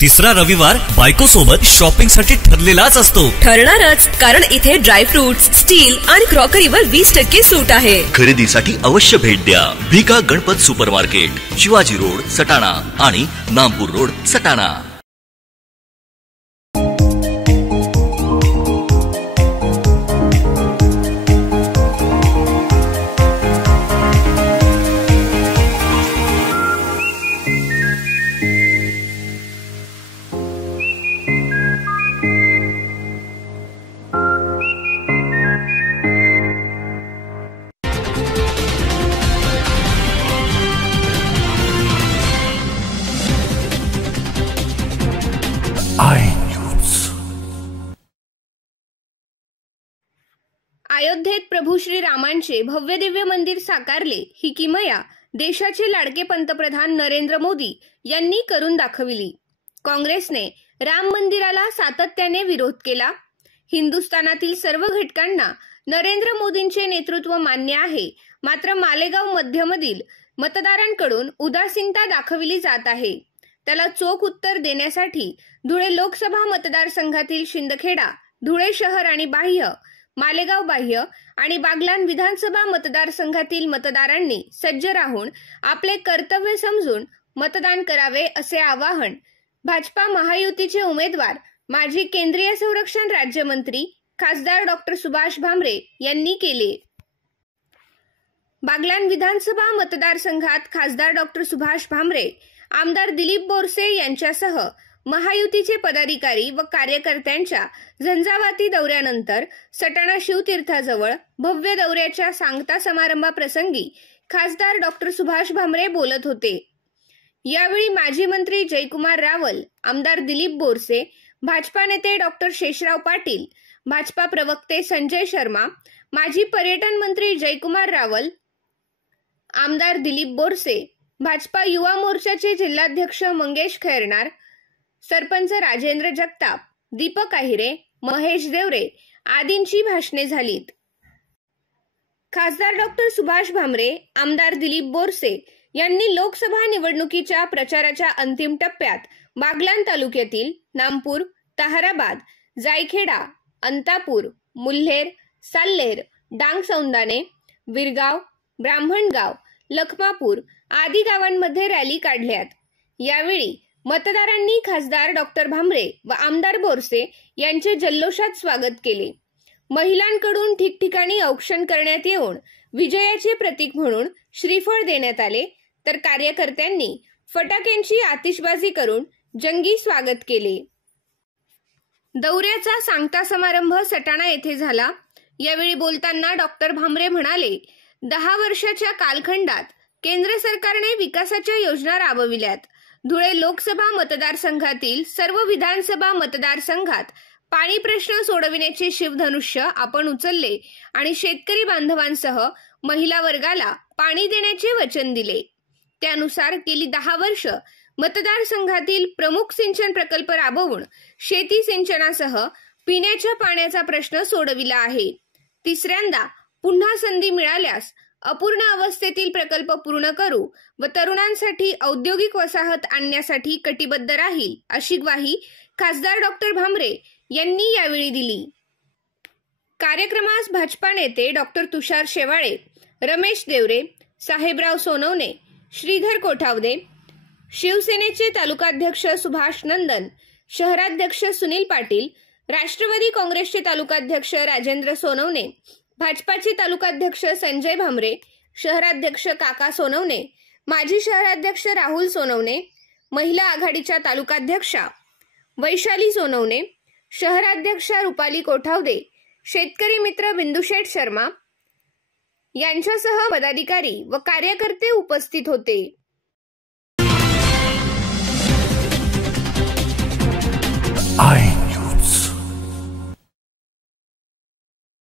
तिसरा रविवार बायको सोबत शॉपिंग साठी ठरलेलाच असतो. ठरणारच, कारण इथे ड्रायफ्रुट्स, स्टील आणि क्रॉकरीवर 20% सूट आहे. खरेदीसाठी अवश्य भेट द्या. भिका गणपत सुपरमार्केट, शिवाजी रोड, सटाणा आणि नामपूर रोड, सटाणा. अयोध्येत प्रभू श्रीरामांचे भव्य दिव्य मंदिर साकारले ही किमया देशाचे लाडके पंतप्रधान नरेंद्र मोदी यांनी करून दाखविली. काँग्रेसने राम मंदिराला सातत्याने विरोध केला. हिंदुस्थानातील सर्व घटकांना नरेंद्र मोदींचे नेतृत्व मान्य आहे, मात्र मालेगाव मध्यमधील मतदारांकडून उदासीनता दाखविली जात आहे. त्याला चोख उत्तर देण्यासाठी धुळे लोकसभा मतदारसंघातील शिंदखेडा, धुळे शहर आणि बाह्य, मालेगाव बाह्य आणि बागलाण विधानसभा मतदारसंघातील मतदारांनी सज्ज राहून आपले कर्तव्य समजून मतदान करावे असे आवाहन भाजपा महायुतीचे उमेदवार माजी केंद्रीय संरक्षण राज्यमंत्री खासदार डॉक्टर सुभाष भामरे यांनी केले. बागलाण विधानसभा मतदारसंघात खासदार डॉक्टर सुभाष भामरे, आमदार दिलीप बोरसे यांच्यासह महायुतीचे पदाधिकारी व कार्यकर्त्यांच्या झंझावाती दौऱ्यानंतर सटाणा शिवतीर्थाजवळ भव्य दौऱ्याच्या सांगता समारंभाप्रसंगी खासदार डॉक्टर सुभाष भामरे बोलत होते. यावेळी माजी मंत्री जयकुमार रावल, आमदार दिलीप बोरसे, भाजपा नेते डॉक्टर शेषराव पाटील, भाजपा प्रवक्ते संजय शर्मा, माजी पर्यटन मंत्री जयकुमार रावल, आमदार दिलीप बोरसे, भाजपा युवा मोर्चाचे जिल्हाध्यक्ष मंगेश खैरनार, सरपंच राजेंद्र जगताप, दीपक आहिरे, महेश देवरे आदींची भाषणे झालीत. खासदार डॉक्टर सुभाष भामरे, आमदार दिलीप बोरसे यांनी लोकसभा निवडणुकीच्या प्रचाराच्या अंतिम टप्प्यात बागलाण तालुक्यातील नामपूर, ताहराबाद, जायखेडा, अंतापूर, मुल्हेर, साल्हेर, डांगसौंदाने, विरगाव, ब्राह्मणगाव, लखमापूर आदी गावांमध्ये रॅली काढल्यात. यावेळी मतदारांनी खासदार डॉक्टर भामरे व आमदार बोरसे यांचे जल्लोषात स्वागत केले. महिलांकडून ठिकठिकाणी औक्षण करण्यात येऊन विजयाचे प्रतीक म्हणून श्रीफळ देण्यात आले, तर कार्यकर्त्यांनी फटाक्यांची आतिषबाजी करून जंगी स्वागत केले. दौऱ्याचा सांगता समारंभ सटाणा येथे झाला. यावेळी बोलताना डॉक्टर भामरे म्हणाले, 10 वर्षाच्या कालखंडात केंद्र सरकारने विकासाच्या योजना राबविल्यात. धुळे लोकसभा मतदारसंघातील सर्व विधानसभा मतदारसंघात पाणी प्रश्न सोडविण्याचे शिवधनुष्य आपण उचलले आणि शेतकरी बांधवांसह महिला वर्गाला पाणी देण्याचे वचन दिले. त्यानुसार गेली 10 वर्ष मतदारसंघातील प्रमुख सिंचन प्रकल्प राबवून शेती सिंचनासह पिण्याच्या पाण्याचा प्रश्न सोडविला आहे. तिसऱ्यांदा पुन्हा संधी मिळाल्यास अपूर्ण अवस्थेतील प्रकल्प पूर्ण करू व तरुणांसाठी औद्योगिक वसाहत आणण्यासाठी कटिबद्ध राहील, अशी ग्वाही खासदार डॉक्टर भामरे यांनी यावेळी दिली. कार्यक्रमास भाजपा नेते डॉक्टर तुषार शेवाळे, रमेश देवरे, साहेबराव सोनवणे, श्रीधर कोठावदे, शिवसेनेचे तालुकाध्यक्ष सुभाष नंदन, शहराध्यक्ष सुनील पाटील, राष्ट्रवादी काँग्रेसचे तालुकाध्यक्ष राजेंद्र सोनवणे, भाजपाचे तालुकाध्यक्ष संजय भामरे, शहराध्यक्ष काका सोनवणे, माजी शहराध्यक्ष राहुल सोनवणे, महिला आघाडीच्या तालुकाध्यक्षा वैशाली सोनवणे, शहराध्यक्षा रुपाली कोठावदे, शेतकरी मित्र बिंदुशेठ शर्मा यांच्यासह पदाधिकारी व कार्यकर्ते उपस्थित होते. I